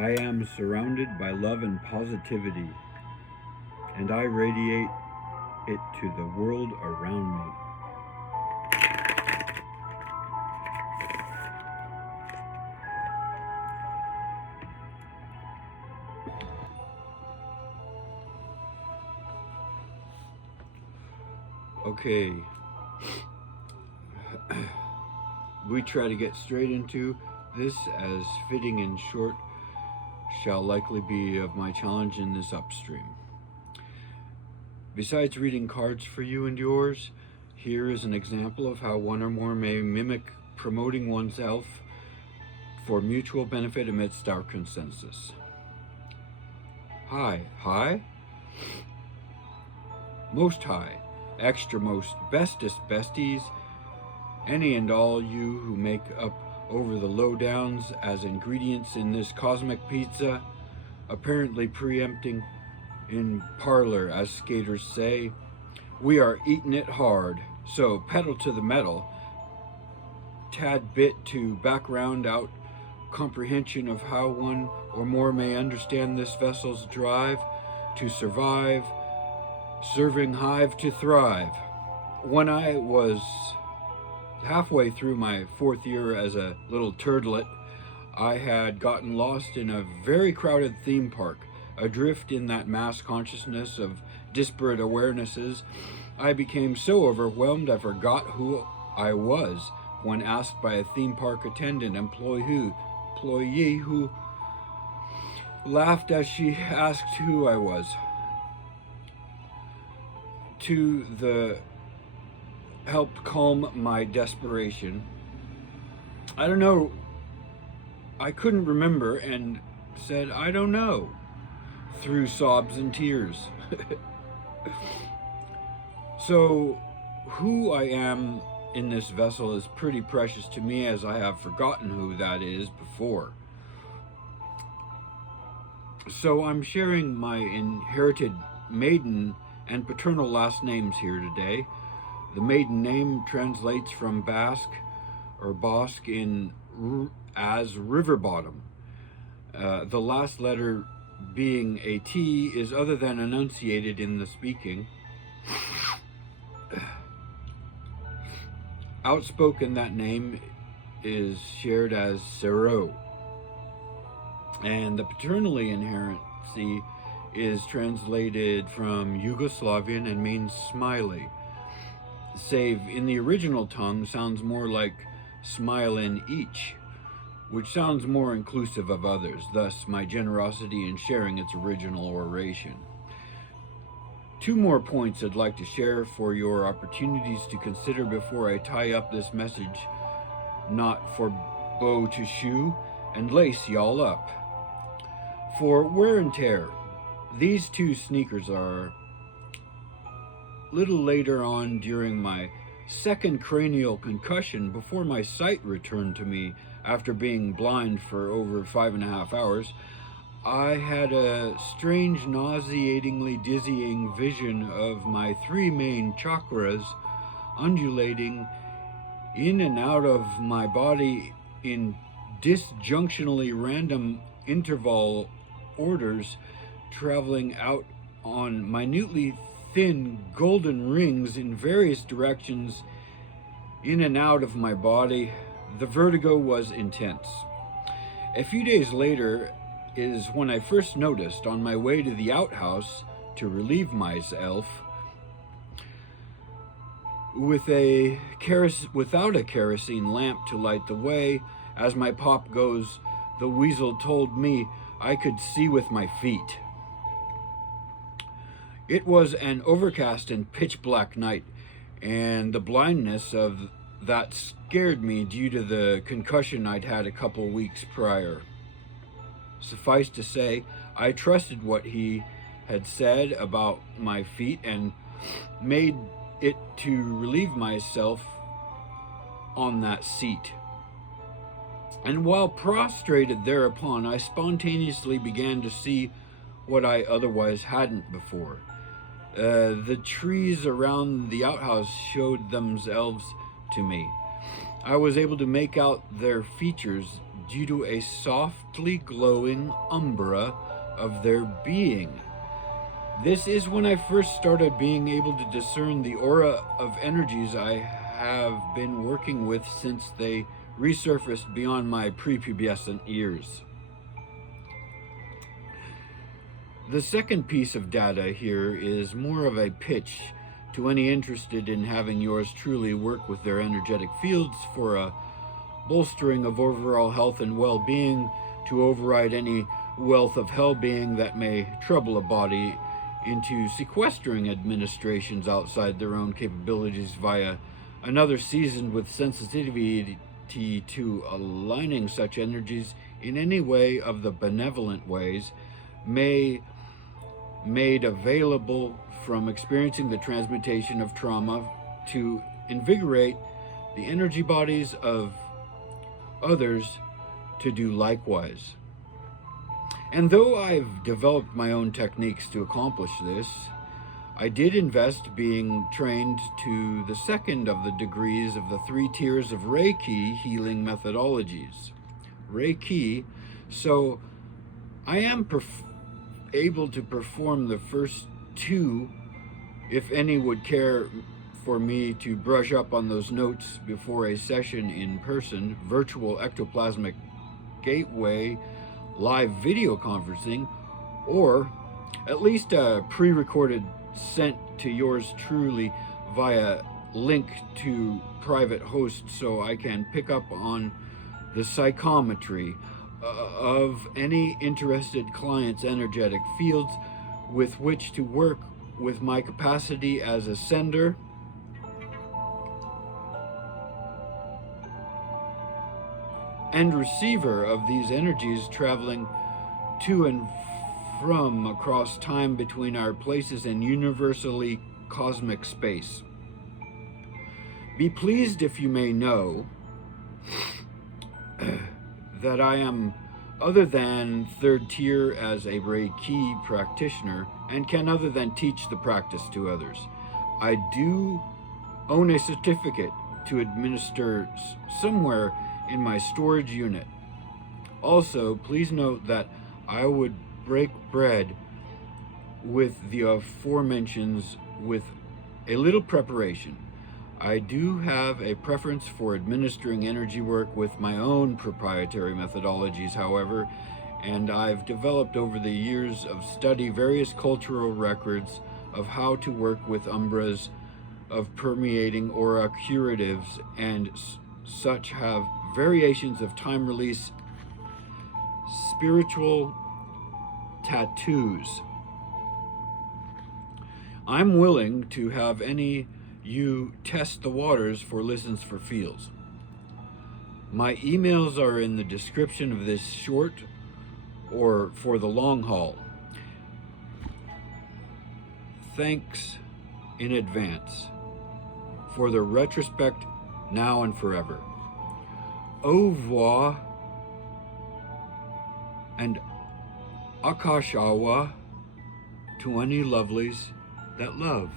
I am surrounded by love and positivity, and I radiate it to the world around me. Okay, we try to get straight into this, as fitting and short shall likely be of my challenge in this upstream. Besides reading cards for you and yours, here is an example of how one or more may mimic promoting oneself for mutual benefit amidst our consensus. High, most high, extra most, bestest besties, any and all you who make up over the lowdowns as ingredients in this cosmic pizza, apparently preempting in parlor, as skaters say. We are eating it hard, so pedal to the metal, tad bit to background out comprehension of how one or more may understand this vessel's drive to survive, serving hive to thrive. When I was halfway through my 4th year as a little turdlet, I had gotten lost in a very crowded theme park, adrift in that mass consciousness of disparate awarenesses. I became so overwhelmed I forgot who I was when asked by a theme park attendant employee who laughed as she asked who I was. To the helped calm my desperation. I don't know. I couldn't remember and said, I don't know, through sobs and tears. So, who I am in this vessel is pretty precious to me, as I have forgotten who that is before. So I'm sharing my inherited maiden and paternal last names here today. The maiden name translates from Basque or Bosque as river bottom. The last letter, being a T, is other than enunciated in the speaking. Outspoken, that name is shared as Serrot. And the paternally inherency is translated from Yugoslavian and means smiley, save in the original tongue sounds more like smile in each, which sounds more inclusive of others, thus my generosity in sharing its original oration. 2 more points I'd like to share for your opportunities to consider before I tie up this message, not for bow to shoe, and lace y'all up. For wear and tear, these 2 sneakers are little later on during my 2nd cranial concussion, before my sight returned to me after being blind for over 5.5 hours, I had a strange, nauseatingly dizzying vision of my 3 main chakras undulating in and out of my body in disjunctionally random interval orders, traveling out on minutely thin golden rings in various directions in and out of my body. The vertigo was intense. A few days later is when I first noticed, on my way to the outhouse to relieve myself, without a kerosene lamp to light the way, as my pop goes, the weasel told me I could see with my feet. It was an overcast and pitch black night, and the blindness of that scared me due to the concussion I'd had a couple weeks prior. Suffice to say, I trusted what he had said about my feet and made it to relieve myself on that seat. And while prostrated thereupon, I spontaneously began to see what I otherwise hadn't before. The trees around the outhouse showed themselves to me. I was able to make out their features due to a softly glowing umbra of their being. This is when I first started being able to discern the aura of energies I have been working with since they resurfaced beyond my prepubescent years. The second piece of data here is more of a pitch to any interested in having yours truly work with their energetic fields for a bolstering of overall health and well-being to override any wealth of hell-being that may trouble a body into sequestering administrations outside their own capabilities via another seasoned with sensitivity to aligning such energies in any way of the benevolent ways made available from experiencing the transmutation of trauma to invigorate the energy bodies of others to do likewise. And though I've developed my own techniques to accomplish this, I did invest being trained to the second of the degrees of the 3 tiers of Reiki healing methodologies. Reiki, so I am able to perform the first 2 if any would care for me to brush up on those notes before a session in person, virtual ectoplasmic gateway, live video conferencing, or at least a pre-recorded sent to yours truly via link to private host so I can pick up on the psychometry of any interested client's energetic fields with which to work with my capacity as a sender and receiver of these energies traveling to and from across time between our places in universally cosmic space. Be pleased if you may know that I am other than 3rd tier as a Reiki practitioner and can other than teach the practice to others. I do own a certificate to administer somewhere in my storage unit. Also, please note that I would break bread with the aforementioned with a little preparation. I do have a preference for administering energy work with my own proprietary methodologies, however, and I've developed over the years of study various cultural records of how to work with umbras of permeating aura curatives and such have variations of time release spiritual tattoos. I'm willing to have any you test the waters for listens for feels. My emails are in the description of this short or for the long haul. Thanks in advance for the retrospect now and forever. Au revoir and Akashawa to any lovelies that love.